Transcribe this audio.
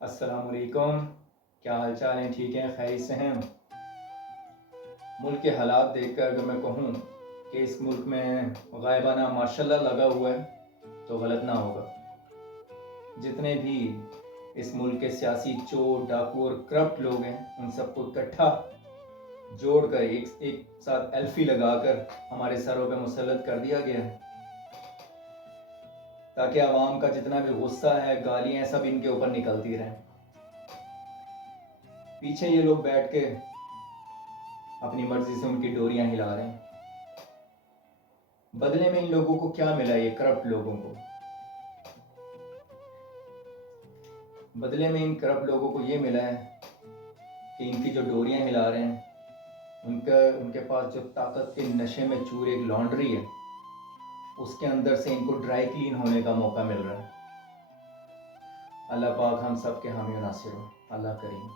السلام علیکم، کیا حال چال ہیں؟ ٹھیک ہیں؟ خیریت سے ہیں؟ ملک کے حالات دیکھ کر اگر میں کہوں کہ اس ملک میں غائبانہ ماشاء اللہ لگا ہوا ہے تو غلط نہ ہوگا۔ جتنے بھی اس ملک کے سیاسی چور، ڈاکو اور کرپٹ لوگ ہیں، ان سب کو اکٹھا جوڑ کر ایک ساتھ ایلفی لگا کر ہمارے سروں پہ مسلط کر دیا گیا ہے، تاکہ عوام کا جتنا بھی غصہ ہے، گالیاں، سب ان کے اوپر نکلتی رہیں۔ پیچھے یہ لوگ بیٹھ کے اپنی مرضی سے ان کی ڈوریاں ہلا رہے ہیں۔ بدلے میں ان لوگوں کو کیا ملا؟ یہ کرپٹ لوگوں کو بدلے میں ان کرپٹ لوگوں کو یہ ملا ہے کہ ان کی جو ڈوریاں ہلا رہے ہیں، ان کے پاس جو طاقت کے نشے میں چور ایک لانڈری ہے، اس کے اندر سے ان کو ڈرائی کلین ہونے کا موقع مل رہا ہے۔ اللہ پاک ہم سب کے حامی و ناصر ہو۔ اللہ کریم۔